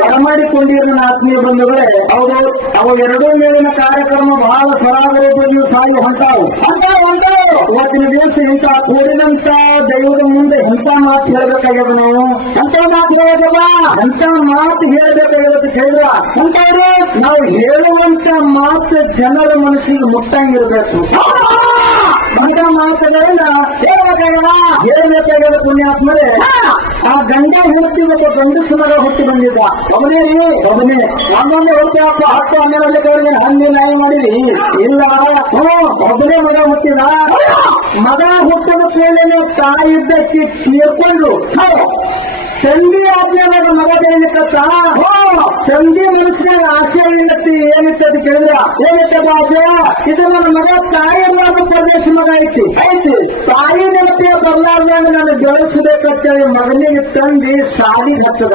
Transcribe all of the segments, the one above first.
ಬರಮಾಡಿಕೊಂಡಿರುವ ಆತ್ಮೀಯ ಬಂಧುಗಳೇ, ಹೌದು ಅವು ಎರಡೂ ಮೇಲಿನ ಕಾರ್ಯಕ್ರಮ ಬಹಳ ಸರಾಗರೂಪದಲ್ಲಿ ಸಾಗಿ ಹೊಂಟಾವು. ಇವತ್ತಿನ ದಿವಸ ಇಂಥ ಕೂಡಿದಂತ ದೈವದ ಮುಂದೆ ಎಂತ ಮಾತು ಹೇಳ್ಬೇಕಾಗ್ಯದ. ನಾವು ಎಂತ ಮಾತು ಹೇಳಬೇಕಲ್ಲ, ಎಂತ ಮಾತು ಹೇಳ್ಬೇಕಾಗ್ಯದ ಕೇಳಿದ್ರ ಅಂತವ್ರು ನಾವು ಹೇಳುವಂತ ಮಾತು ಜನರ ಮನಸ್ಸಿಗೆ ಮುಟ್ಟಂಗಿರ್ಬೇಕು. ಅಂತ ಮಾತುಗಳನ್ನ ಹೇಳ್ಬೇಕಾಗ್ಯದ ಪುಣ್ಯಾತ್ಮರೇ. ಆ ಗಂಡ ಹುಟ್ಟಿ ಒಬ್ಬ ಗಂಡಸು ಮಗ ಹುಟ್ಟಿ ಬಂದಿದ್ದ. ಒಬ್ಬನೇ ಒಂದೊಂದೇ ಹುಟ್ಟಿಯಪ್ಪ 10-12 ಹಣ್ಣು ನಾಯಿ ಮಾಡಿರಿ ಇಲ್ಲ. ಒಬ್ಬನೇ ಮಗ ಹುಟ್ಟಿದ. ಮಗ ಹುಟ್ಟದ ಕೂಡಲೇ ತಾಯಿ ಇದ್ದಕ್ಕೆ ತೀರ್ಕೊಂಡು ತಂದೆ ಆದ್ಮೇಲೆ ಮಗ ಬೆಳಿಲಿಕ್ಕತ್ತ. ತಂದೆ ಮನಸ್ಸಿನಾಗ ಆಸೆ ಏನಿತ್ತದ ಕೇಳಿದ್ರ ಏನಿತ್ತದ ಆಸೆ? ಇದು ನನ್ನ ಮಗ ತಾಯಿ ಇರ್ಲಾರ್ದ ಪ್ರದೇಶ ಮಗ ಐತಿ. ತಾಯಿ ನೆನಪಿಗೆ ಬರ್ಲಾರ್ದಾಗ ನಾನು ಬೆಳೆಸಬೇಕಂತೇಳಿ ಮಗನಿಗೆ ತಂದೆ ಸಾಲಿಗೆ ಹಚ್ಚದ.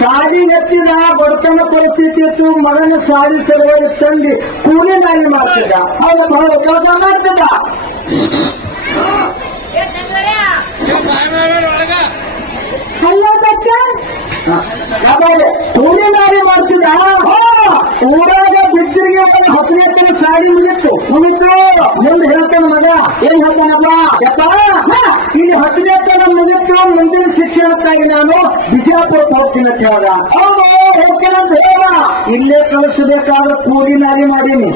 ಸಾಲಿಗೆ ಹಚ್ಚಿದ. ಬಡತನ ಪರಿಸ್ಥಿತಿ ಇತ್ತು. ಮಗನ ಸಾಲಿ ಸಲುವಾಗಿ ತಂದೆ ಕೂಲಿ ನಾಲಿ ಮಾಡ್ತಿದ್ದ. ಕೆಲಸ ಮಾಡ್ತಿದ್ದ. ಕೂಲಿ ನಾಲಿ ಮಾಡ್ತಿದ್ದ. ಊರಾಗ ಬಿದ್ದರಿಗೆ 10 ಸಾಡಿ ಮುಗಿತು. ಮುಂದೆ ಹೇಳ್ತಾನ ಮಗ. ಏನ್ ಹೇಳ್ತಾನಪ್ಪ? ಇಲ್ಲಿ 10 ಮುಗಿತು. ಮುಂದಿನ ಶಿಕ್ಷಣಕ್ಕಾಗಿ ನಾನು ಬಿಜಾಪುರಕ್ಕೆ ಹೋಗ್ತೀನಿ ಅಂತ ಹೇಳ್ದ. ಹೋಗ್ತೀನಂತ ಹೇಳ. ಇಲ್ಲೇ ಕಳಿಸಬೇಕಾದ್ರೆ ಕೂಲಿ ನಾಲಿ ಮಾಡೀನಿ.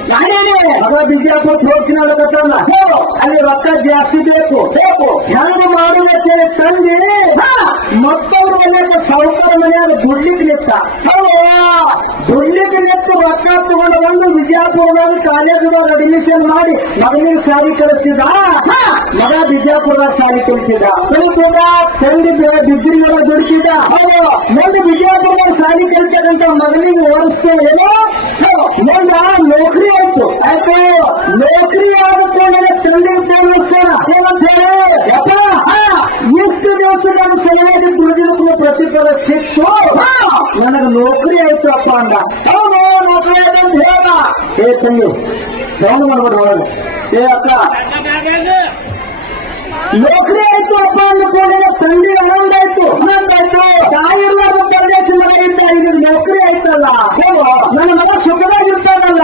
ಮಗ ಬಿಜಾಪುರಕ್ಕೆ ಹೋಗ್ತೀನಿ ಅನ್ನಕತ್ತಲ್ಲ. ಅಲ್ಲಿ ರೊಕ್ಕ ಜಾಸ್ತಿ ಬೇಕು. ಹೆಂಗ ಮಾಡುವಂತೇಳಿ ತಂದೆ ಮತ್ತೊಬ್ಬರ ಮನೆಯಾಗ ಸಾಹುಕಾರ ಮನೆಯಾಗ ದುಡ್ಲಿಕ್ಕೆ ನಿಂತ. ದುಡ್ಲಿಕ್ಕೆ ನಿಂತು ರೊಕ್ಕ ತಗೊಂಡು ಬಂದು ವಿಜಯಪುರದಾಗ ಕಾಲೇಜದಾಗ ಅಡ್ಮಿಷನ್ ಮಾಡಿ ಮಗನಿಗೆ ಸಾಲಿ ಕಲಿಸ್ತಿದ್ದ. ಮಗ ಬಿಜಾಪುರದಾಗ ಸಾಲಿ ಕಲಿತಿದ್ದ. ತಂದೆ ಬಿದ್ರಿಗೆಲ್ಲ ದುಡಿತಿದ್ದ. ಮುಂದೆ ವಿಜಯಪುರದಾಗ ಸಾಲಿ ಕಲಿತಕ್ಕಂತ ಮಗನಿಗೆ ಓದಿಸ್ತೇವೆ. ಮುಂದ ನೌಕರಿ ಆಯ್ತು. ನೌಕರಿ ಆಗುತ್ತೇನೆ ತಂದೆಗೆ ತೋರಿಸ್ತಾನ. ಏನಂತ ಹೇಳಿ ಇಷ್ಟು ದಿವಸ ನನ್ನ ಸಲುವಾಗಿ ದುಡಿದಿದ್ದಕ್ಕೂ ಪ್ರತಿಫಲ ಸಿಕ್ತು. ನನಗೆ ನೌಕರಿ ಆಯ್ತು ಅಪ್ಪ ಅಂದ. ನೌಕರಿ ಆಯ್ತು ಅಂತ ಹೇಳ. ತಂಗಿ ಸೌಂಡ್ ಮಾಡ್ಬೋದು ಒಳಗೆ. ಅಕ್ಕ ನೌಕರಿ ಆಯ್ತು ಅಪ್ಪ ಅಂದ್ಕೊಂಡೆ ತಂದೆ ಆನಂದ ಆಯ್ತು. ತಾಯಿ ಇರ್ಲಾರ್ದ ಪ್ರದೇಶ ಮಗ ಇದ್ದ. ಈಗ ನೌಕರಿ ಆಯ್ತಲ್ಲ, ನನ್ನ ಮಗ ಸುಖದಾಗಿರ್ತಾನಲ್ಲ,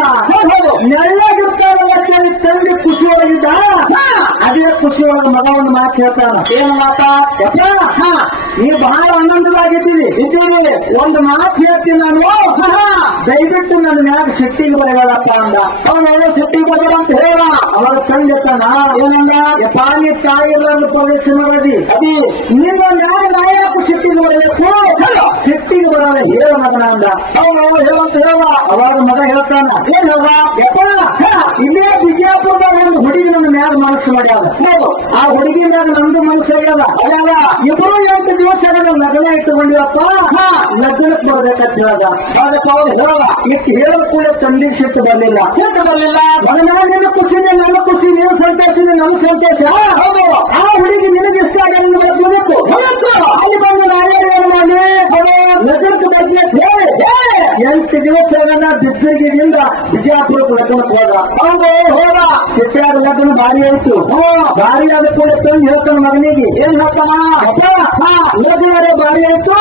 ನೆಳ್ಳಾಗಿರ್ತಾನಲ್ಲ ಅಂತೇಳಿ ತಂದೆ ಖುಷಿ ಒಳಗಿದ್ದ. ಅದೇ ಖುಷಿ ಒಳಗೆ ಮಗ ಒಂದು ಮಾತು ಹೇಳ್ತಾನ. ಏನು ಮಾತ? ನೀವು ಬಹಳ ಆನಂದವಾಗಿದ್ದೀವಿ. ಒಂದು ಮಾತು ಹೇಳ್ತೀನಿ ನಾನು. ದಯವಿಟ್ಟು ನನ್ನ ಮ್ಯಾಗ ಸಿಟ್ಟಿಗೆ ಬರಬೇಡಪ್ಪ ಅಂದ. ಅವನು ಸಿಟ್ಟಿಗೆ ಬರಬೇಡ ಅಂತ ಹೇಳ. ಅವಾಗ ತಂದೆತ್ತಾನ. ಏನಂದ? ಪಾಲಿ ತಾಯಿ ಇರ್ಲಾರ್ದ ಪ್ರದೇಶ ಮಗದಿ ಅದಿ ನಿನ್ನ ಮ್ಯಾಗ ನಾಯಕ ಸಿಟ್ಟಿಗೆ ಬರಬೇಕು. ಸಿಟ್ಟಿಗೆ ಬರಲ್ಲ ಹೇಳ ಮಗನ ಅಂದ. ಅವನು ಹೇಳಂತ ಹೇಳ. ಅವಾಗ ಮಗ ಹೇಳ್ತಾನ. ಏನ್ ಹೇಳ? ಇಲ್ಲೇ ಬಿಜಾಪುರದಾಗ ಒಂದು ಹುಡುಗಿ ನನ್ನ ಮ್ಯಾಗ ಮನಸ್ಸು ಮಾಡ್ಯಾದ. ಆ ಹುಡುಗಿ ಮ್ಯಾಗ ನಂದು ಮನಸ್ಸು ಆಗ್ಯದ. ಇಬ್ಬರು 8 ದಿವಸ ಲಗ್ನ ಇಟ್ಟುಕೊಂಡಿವಪ್ಪ. ಲಗ್ನಕ್ಕೆ ಬರ್ಬೇಕಂತ ಹೇಳ್ದ. ಅವ್ರು ಹೇಳಲ್ಲ. ಇಟ್ಟು ಹೇಳದ ಕೂಡ ತಂದೆ ಸಿಟ್ಟು ಬರ್ಲಿಲ್ಲ. ಮಗನ ನಿನ್ನ ಖುಷಿ ನನ್ನ ಖುಷಿ, ನೀವು ಸಂತೋಷ ನನ್ನ ಸಂತೋಷ. ಹೌದು. ಆ ಹುಡುಗಿ ನಿನಗೆ ಇಷ್ಟ ಆಗಲ್ಲ. ಅಲ್ಲಿ ಬಂದು ನಾನೇ ಏನು ಮಾಡಿ ಲಗ್ನಕ್ಕೆ ಬರ್ಲಿಕ್ಕೆ ಹೇಳಿ 8 ದಿವಸ ಬಿದ್ದರಿಗಿಂದ ಬಿಜಾಪುರಕ್ಕೆ ಲಗ್ನಕ್ಕೆ ಹೋದ. ಹೌದು ಹೋದ. ಸಿಟ್ಟಾಗ ಲಗ್ನ ಭಾರಿ ಆಯ್ತು. ಭಾರಿ ಆದ ಕೂಡ ತಂದು ಹೇಳ್ತಾನ ಮಗನಿಗೆ. ಏನ್ ಹೇಳ್ತಾನ? ಲಗ್ನ ಭಾರಿ ಆಯ್ತು.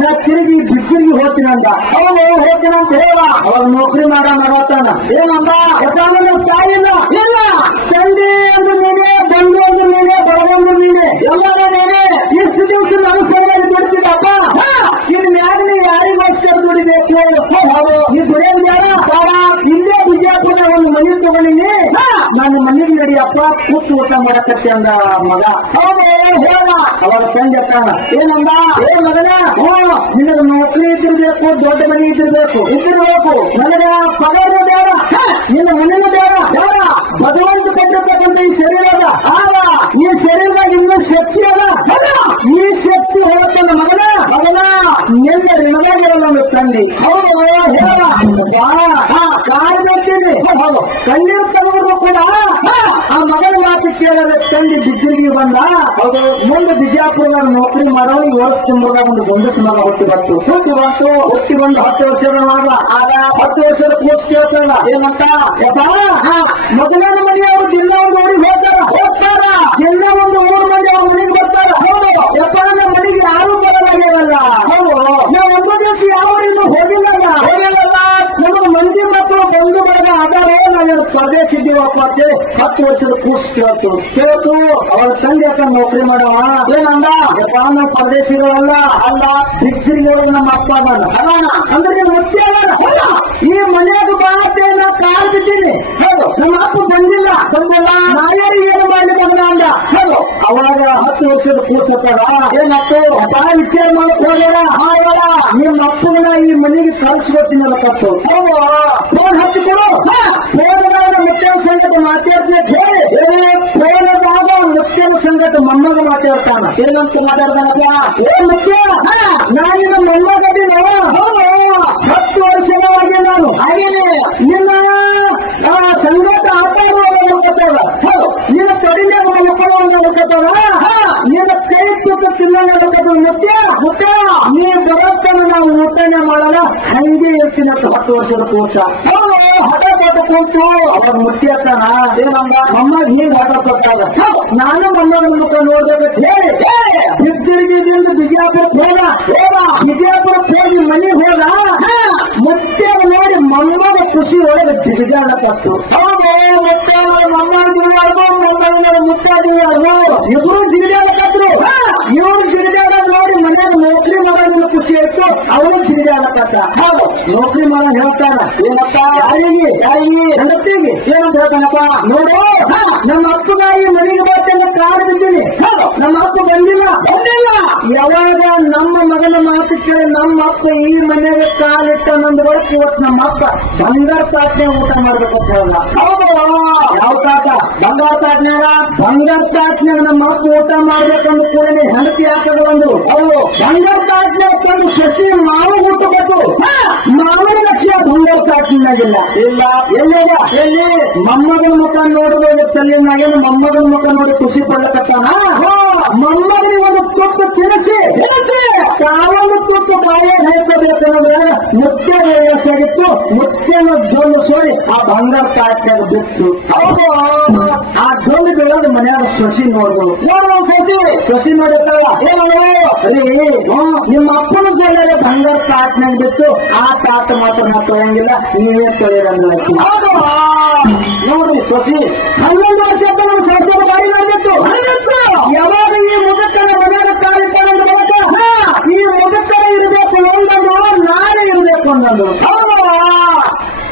ನಾ ತಿರುಗಿ ಬಿದ್ದರಿಗೆ ಹೋಗ್ತೀನಿ ಅಂದ. ಅವನು ಹೋಗ್ತೀನಿ ಅಂತ ಹೇಳ. ಅವಾಗ ನೌಕರಿ ಮಾಡತಾನ. ಏನಂದ? ತಾಯಿಲ್ಲ ಇಲ್ಲ. ತಂದೆ ಅಂದ್ರೆ ನೀನೆ, ಬಂಧು ಅಂದ್ರೆ ನೀನೆ, ಬಡಗಂದ್ರೆ ನೀನೆ, ಎಲ್ಲರೂ ನೀನೆ. ಇಷ್ಟು ದಿವಸ ನನ್ನ ಸರಿಯಾಗಿ ದುಡ್ತಿದ್ದಪ್ಪ. ಇನ್ನು ಮ್ಯಾಗ ಯಾರಿಗೋಸ್ಕರ ದುಡಿಬೇಕು? ನೀ ದುಡಿಯೋದು ಬೇಡ. ಇಲ್ಲೇ ಬಿಜಾಪುರ ಒಂದು ಮನೆ ತಗೊಂಡಿನಿ. ನನ್ನ ಮನೆಗೆ ನಡಿಯಪ್ಪ, ಕೂತು ಊಟ ಮಾಡಕತ್ತೆ ಅಂದ ಮಗ. ಹೌದು ಹೇಳ. ಅವಾಗ ತಂದೆತ್ತಾನ. ಏನಂದ? ಏ ಮಗನ, ನಿನಗೆ ನೌಕರಿ ಇದ್ದಿರ್ಬೇಕು, ದೊಡ್ಡ ಮನೆ ಇದ್ದಿರ್ಬೇಕು, ಇದ್ದಿರ್ಬೇಕು. ನನಗೆ ಪಗಾರ ಬೇಡ, ನಿನ್ನ ಮನೆನೂ ಬೇಡ. ಭಗವಂತ ಕೊಟ್ಟಿರ್ತಕ್ಕಂಥ ಈ ಶರೀರ ಅದ. ಈ ಶರೀರದಾಗ ಇನ್ನೂ ಶಕ್ತಿ ಅದ. ಈ ಶಕ್ತಿ ಹೊರತನ ಮಗನ ನಿನ್ನ ಋಣದಾಗಿರಲ್ಲ ತಂದೆ. ಹೌದು ಹೇಳ. ಕಾಲ್ ಬರ್ತೀನಿ. ಕಣ್ಣೀರು ತಗೊಂಡ್ರು ಕೂಡ ಆ ಮಗನ ಮಾತು ಕೇಳದ ತಂದೆ ಬಿದ್ದರಿಗೆ ಬಂದ. ಹೌದು. ಮುಂದೆ ಬಿಜಾಪುರದಾಗ ನೌಕರಿ ಮಾಡೋನಿಗೆ ವರ್ಷ ತುಂಬಿದಾಗ ಒಂದು ಗಂಡಸ ಮಗ ಹುಟ್ಟಿ ಬಂತು. ಹುಟ್ಟಿ ಬಂದು 10 ವರ್ಷದ ಮಗ. ಆಗ 10 ವರ್ಷದ ಕೋರ್ಸ್ ಕೇಳ್ತಾರ. ಏನಂತ? ಮೊದಲನೇ ಮನೆಯವರು ದಿನ ಒಂದು ಊರಿಗೆ ಹೋಗ್ತಾರ. ಕೂಸ್ ಕೇಳ್ತು ಅವರ ತಂದೆ ಅಕ್ಕ ನೌಕರಿ ಮಾಡವ ಏನಂದ ಯಪ್ಪ ನಾವು ಪರದೇಶಿಗಳಲ್ಲ ಅಲ್ಲ ಬಿಡ್ಸಿರಿ ನಮ್ಮ ಅಪ್ಪ ಅದಾನ ಅಂದ್ರೆ ನೀವು ಮುತ್ತಿ ಅಲ್ಲ ಈ ಮನೆಯಾಗ ಬಾಳತ್ತೆ ನಾ ಕಾಲ್ ಬಿದ್ದೀನಿ ಹೌದು ನಮ್ಮ ಅಪ್ಪ ಬಂದಿಲ್ಲ ನಾಯರಿ ಏನು ಮಾಡಿ ಮಗನ ಅಂದ ಹೌದು ಅವಾಗ 10 ವರ್ಷದ ಕೂಸತ್ತದ ಏನಾಯ್ತು ಬಾ ವಿಚಾರ ಮಾಡಕ್ ಹೋಗೋಣ ಹಾಗೋಣ ನಿಮ್ಮ ಅಪ್ಪನ ಈ ಮನೆಗೆ ಕಳ್ಸಿಕೊಡ್ತೀನಿ ಅನ್ನಕತ್ತು ಹೌದು ಫೋನ್ ಹಚ್ಚಿಕೊಡು ಫೋನದಾಗ ಮುತ್ಯನ ಸಂಗಟ ಮಾತಾಡ್ತೀನಿ ಹೇಳಿ ಫೋನದಾಗ ಮುತ್ಯನ ಸಂಗಟ ಮೊಮ್ಮಗ ಮಾತಾಡ್ತಾನ ಏನಂತ ಮಾತಾಡ್ತಾನಪ್ಪ ಏನ್ ಮುತ್ಯ ನಾನಿನ ಮೊಮ್ಮಗದಿನ ಹೌದು 10 ವರ್ಷದವಾಗಿ ನಾನು ಹಾಗೇನೆ ನಿನ್ನ ಸಂಗಟ ಆಟಾಡುವಾಗ ಹೌದು ನಿನ್ನ ತೊಡಿನಾಗ ಮಲ್ಕೊಳ್ಳುವಂಗ ನಿನ್ನ ಕೈ ತುತ್ತ ತಿನ್ನೋಣ ಮುತ್ಯ ನೀ ಬರೋತ್ತನ ನಾವು ಊಟನೆ ಮಾಡಲ್ಲ ಹಂಗೆ ಇರ್ತೀನಿ ಅಂತ 10 ವರ್ಷದ ಕೋಶ ಹೌದು ಹಠ ಕೂತು ಅವಾಗ ಮುತ್ತಿ ಅತ್ತಾನ ಏನಂಗ ಮೊಮ್ಮಗ ಹಿಂಗ್ ಹಠ ಕೊಟ್ಟಾಗ ನಾನು ಮೊಮ್ಮಗನ ಮುಖ ನೋಡ್ಬೇಕು ಹೇಳಿ ಬಿಜ್ಜರಿಗಿದಿಂದ ಬಿಜಾಪುರಕ್ಕೆ ಹೋದ ಬಿಜಾಪುರಕ್ಕೆ ಹೋಗಿ ಮನೆಗೆ ಹೋದ ಮುತ್ತೆನ ನೋಡಿ ಮೊಮ್ಮಗ ಖುಷಿ ಒಳಗೆ ಜಿಗಿದಾಡಕತ್ತು ಹೌದು ಮುತ್ತ ಮೊಮ್ಮಗ ಜಿಗಿದಾಡ್ದು ಮೊಮ್ಮಗನ ಮುತ್ತ ಜಿಗಿದಾಡ್ದು ಇಬ್ರು ಜಿಗಿದಾಡಕತ್ರು ಇವ್ರು ಜಿಗಿದಾಡೋದು ನೋಡಿ ಮನೆಯಾಗ ನೌಕರಿ ಮಾಡೋದನ್ನ ಖುಷಿ ಆಯ್ತು ಅವನು ಜಿಗಿದಾಡಕತ್ತ ಹೌದು ನೌಕರಿ ಮಾಡೋ ಹೇಳ್ತಾನ ಏನಪ್ಪ ಯಾರಿಗೆ ಹೆಂಡತಿಗೆ ಏನಂತ ಹೇಳ್ತಾನಪ್ಪ ನೋಡು ನಮ್ಮ ಅಪ್ಪನ ಈ ಮನೆಗೆ ಬರ್ತೇನೆ ಕಾಲು ಬಿದ್ದೀನಿ ನಮ್ಮ ಅಪ್ಪ ಬಂದಿಲ್ಲ ಯಾವಾಗ ನಮ್ಮ ಮಗನ ಮಾತು ಕೇಳಿ ನಮ್ಮ ಅಪ್ಪ ಈ ಮನೆಗೆ ಕಾಲಿಟ್ಟ ನಂದು ಬಳಿಕ ಇವತ್ತು ನಮ್ಮ ಅಪ್ಪ ಬಂಗಾರ ತಾಟ್ನೆ ಊಟ ಮಾಡ್ಬೇಕಂತ ಹೇಳಲ್ಲ ಹೌದು ಯಾವ ತಾಟ ಬಂಗಾರ ತಾಟ್ನಾಗ ನಮ್ಮ ಅಪ್ಪ ಊಟ ಮಾಡ್ಬೇಕಂದು ಕೂಡ ಹೆಂಡತಿ ಹಾಕದು ಅಂದ್ರು ಹೌದು ಬಂಗಾರ ತಾಟ್ನಾಗ ತಂದು ಸಸಿ ಮಾವು ಊಟಬೇಕು ಮಾವನ ಲಕ್ಷ್ಯ ಬಂಗಾರ ತಾಟ್ನಾಗಿಲ್ಲ ಇಲ್ಲ ಎಲ್ಲೇಗ ಎಲ್ಲಿ ಮೊಮ್ಮಗನ ಮುಖ ನೋಡಿದ್ರೆ ತಲ್ಲಿನಾಗೇನು ಮೊಮ್ಮಗನ ಮುಖ ನೋಡಿ ಖುಷಿ ಪಡ್ಲಕತ್ತಾನ ಮೊಮ್ಮಗನಿಗೆ ಒಂದು ತುತ್ತು ತಿನ್ನಿಸಿ ತಾವೊಂದು ತುತ್ತು ಬಾಯಿಗೆ ಹಾಕಬೇಕನ್ನೋದ್ರೆ ಮುತ್ಯ ವಯಸ್ಸಾಗಿತ್ತು ಮುತ್ಯನ ಜೊಲ್ಲು ಸೋರಿ ಆ ಬಂಗಾರ ತಾಟ್ನಾಗ ಬಿತ್ತು ಹೌದು ಆ ಜೊಲ್ಲು ಬೀಳೋದು ಮನೆಯಾಗ ಸೊಸಿ ನೋಡ್ಬೋದು ಸೊಸಿ ನೋಡಿರ್ತಾವ ರೀ ನಿಮ್ಮ ಅಪ್ಪನ ಜೊಲ್ಲೆ ಬಂಗಾರ ತಾಟ್ನಾಗ ಬಿತ್ತು ಆ ತಾಟ ಮಾತ್ರ ನಾ ತೊಳೆಯಂಗಿಲ್ಲ ನೀವೇ ತೊಳೆಯರಂಗಿಲ್ಲ ನೋಡ್ರಿ ಸೊಸಿ 11 ವರ್ಷ ನಮ್ಮ ಸೊಸೆಯ ಬಾಯಿ ನಡೆದಿತ್ತು ಯಾವಾಗ ಈ ಮುದುಕನ ಮನೆಯ ಕಾಲಿಟ್ಟಾಗ ಈ ಮುದುಕನ ಇರಬೇಕು ಒಂದೊಂದು ನಾಳೆ ಇರಬೇಕು ಒಂದೊಂದು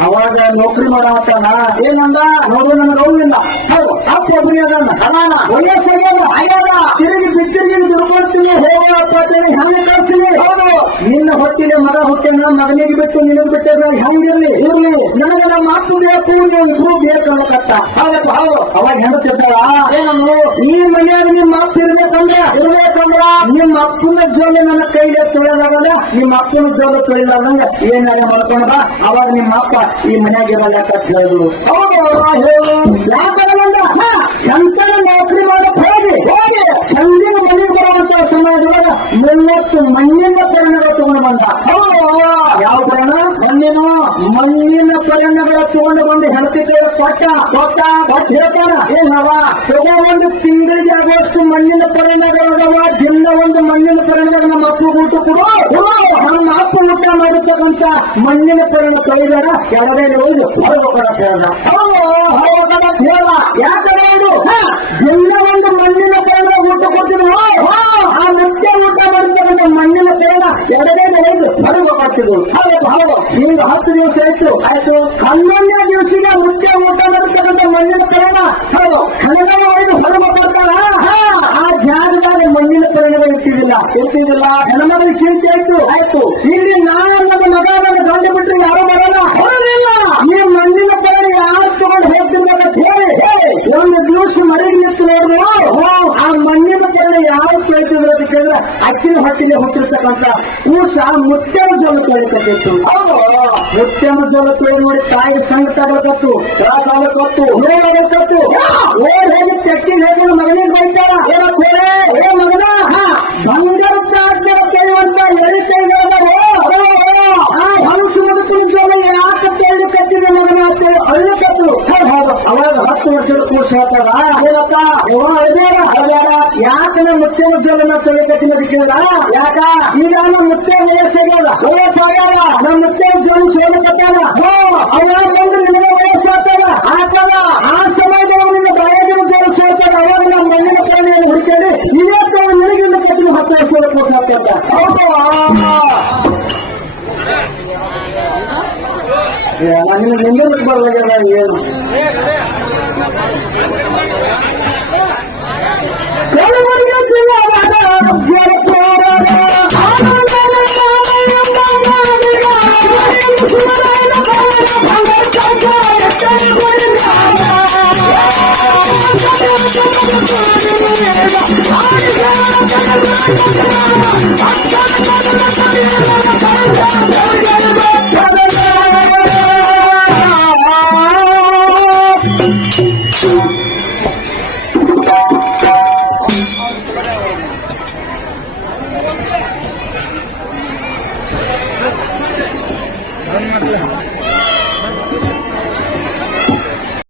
ಅವಾಗ ನೌಕರಿ ಮಾಡತ್ತಾನ ಏನಂದ ನೋಡು ನನಗೆ ನೋವಿಲ್ಲ ಹೌದು ಅಪ್ಪ ಒಬ್ಬನೇ ಅದಾನ ವಯಸ್ಸಾಗ್ಯದ ಆಗ್ಯಾದ ತಿರುಗಿ ಬಿಟ್ಟಿರ್ಗಿ ದುಡ್ಕೊಡ್ತೀನಿ ಹೋಗತ್ತೇನೆ ಹೆಂಗೆ ಕಳ್ಸಿನಿ ಹೌದು ನಿನ್ನ ಹೊಟ್ಟಿಲೆ ಮಗ ಹುಟ್ಟಿನ ಮಗನಿಗೆ ಬಿಟ್ಟು ನಿನಗೆ ಬಿಟ್ಟಿದ್ರೆ ಹೆಂಗಿರ್ಲಿ ಇರ್ಲಿ ನನಗೆ ನಮ್ಮ ಅಪ್ಪ ಬೇಕು ನೀವು ಇಬ್ರು ಬೇಕು ಅನ್ನಕತ್ತ ಹೌದು ಅವಾಗ ಹೆಂಡತಿರ್ತಾಳ ಏನನ್ನು ಈ ಮನೆಯಾಗ ನಿಮ್ಮ ಅಪ್ಪ ಇರ್ಬೇಕಂದ್ರ ನಿಮ್ಮ ಅಪ್ಪನ ಜೋಲಿ ನನ್ನ ಕೈಗೆ ತೊಳೆದಾಗಲ್ಲ ನಿಮ್ಮ ಅಪ್ಪನ ಜೋಲು ತೊಳಿಲಾರ್ದಂಗ ಏನಾರ ಮಾಡ್ಕೊಂಡ ಅವಾಗ ನಿಮ್ಮ ಅಪ್ಪ ಈ ಮನೆಯಾಗಿರಲ್ಲ ಅಂತ ಹೇಳಿದ್ರು ಹೌದು ಯಾಕಂದ್ರ ಚಂತನ ನೌಕರಿ ಮಾಡಕ್ ಹೋಗಿ ಚಂದಿನ ಮನೆಗೆ ಬರುವಂತ ಸಮಯದೊಳಗ 30 ಮಣ್ಣಿನ ಪರಿಣಗಳು ತಗೊಂಡು ಬಂದ ಹೌದು ಯಾವ ಪರಿಣ ಮಣ್ಣಿನ ಪರಿಣಗಳು ತಗೊಂಡು ಬಂದು ಹೆಂಡತಿ ಕೈ ಕೊಟ್ಟ ಹೇಳ್ತಾನ ಏನವ ತಗೊಂಡು ತಿಂಗಳಿಗೆ ಆಗುವಷ್ಟು ಮಣ್ಣಿನ ಪರಿಣಗಳದವ ದಿನ ಒಂದು ಮಣ್ಣಿನ ಪರಿಣಗಳು ನಮ್ಮ ಅಪ್ಪ ಊಟ ಕೊಡು ನಮ್ಮ ಅಪ್ಪ ಊಟ ಮಾಡಿರ್ತಕ್ಕಂಥ ಮಣ್ಣಿನ ಪರಿಣ ಕೈಬೇಡ ಎಡಗೈಲಿ ಹೋಗಿ ಹೊರಗೆ ಹೇಳ್ದ ಹೇಳ ಯಾಕಂದ್ರೆ ದಿನ ಒಂದು ಮಣ್ಣಿನ ಪರಿಣ ಊಟ ಕೊಡ್ತಿದ್ವು ಆ ಮುಖ್ಯ ಊಟ ಮಾಡಿರ್ತಕ್ಕಂಥ ಮಣ್ಣಿನ ಪರಿಣ ಎಡಗೈಲಿ ಹೋಗಿ ಹೊರಗೆ ಹೋಗ್ತಿದ್ವು ಹೌದು ಈಗ 10 ದಿವಸ ಆಯ್ತು 11ನೇ ದಿವಸಿಗೆ ಮುಖ್ಯ ಊಟ ಮಾಡಿರ್ತಕ್ಕಂಥ ಮಣ್ಣಿನ ಪರಿಣ ಹೌದು ಹಣಗಳ ಒಳಗೆ ಹೊರಗೆ ಬರ್ತಾಳ ಆ ಜಾಗದಾಗ ಮಣ್ಣಿನ ಪರಿಣಗಳು ಇರ್ತಿದ್ದಿಲ್ಲ ಹೆಣ್ಮಗಳಿಗೆ ಚಿಂತೆ ಆಯ್ತು ಇಲ್ಲಿ ನನ್ನ ಮಗ ನನ್ನ ಗಂಡು ಬಿಟ್ಟರೆ ಯಾರು ಬರಲ್ಲ ಈ ಮಣ್ಣಿನ ಪರಿಣ ಯಾರು ತಗೊಂಡು ಹೋಗ್ತಿರ್ಬೇಕಂತ ಹೇಳಿ ಒಂದು ದಿವಸ ಮನೆಗೆ ನಿಂತು ನೋಡಿದ್ರು ಆ ಮಣ್ಣಿನ ಪರಿಣ ಯಾರು ಕೇಳ್ತಿದ್ರು ಅಂತ ಕೇಳಿದ್ರೆ ಅಕ್ಕಿನ ಹೊಟ್ಟಿಗೆ ಹುಟ್ಟಿರ್ತಕ್ಕಂಥ ಕೂಸ ಮುತ್ಯನ ಜೊಲ್ಲು ತೊಳಿಕತ್ತಿತ್ತು ಮುತ್ಯನ ಜೊಲ್ಲು ತೊಳಿ ನೋಡಿ ತಾಯಿ ಸಂಕಟ ಆಗಕತ್ತು ನೋಡಾಗತ್ತು ಓಡ್ ಹೋಗಿ ತೆಕ್ಕಿನ ಹೇಗೆ ಮಗನಿಗೆ ಬೈತಾಳ ಏನಕ್ಕೆ ಏ ಮಗನ ಬಂಗಾರ ತಾಟ್ನಾಗ ತೊಳೆಯುವಂತ ಎಳಿ ಕೈಗಳು ಆ ಹಲಸು ಮುದುಕಿನ ಜೊಲ್ಲು ಯಾಕೆ ತೊಳಿ ಕಟ್ಟಿದೆ ಮಗನ ಅಂತೇಳಿ ಅಳ್ಳಕತ್ತು ಅವಾಗ 10 ವರ್ಷದ ಕೂಸ ಹೇಳ್ತಾರ ಏನಪ್ಪ ಅಳಬೇಡ ಯಾಕನ ಮುತ್ಯನ ಜೊಲ್ಲನ್ನ ತೊಳಿಕತ್ತಿನ ಕೇಳ ಯಾಕ ಈಗ ನಮ್ಮ ಮುತ್ಯ ವಯಸ್ಸಾಗ್ಯದ ನಮ್ಮ ಮುತ್ಯ ಜೊಲ್ಲು ಸೋಲಕತ್ತಾನ ಅವಾಗ ಬಂದು ನಿಮಗೆ ವಯಸ್ಸಾಗ್ತದ ಆ ಸಮಯದಲ್ಲಿ ನಿನ್ನ ಬಾಯಾಗಿನ ನಿನ್ನ ನಿಂಗೆ ಬರ್ಲಾಗ್ಯದ ಏನು ಕಲಬುರಗಿ ಜಿಲ್ಲಾದ ಜಯಪುರದ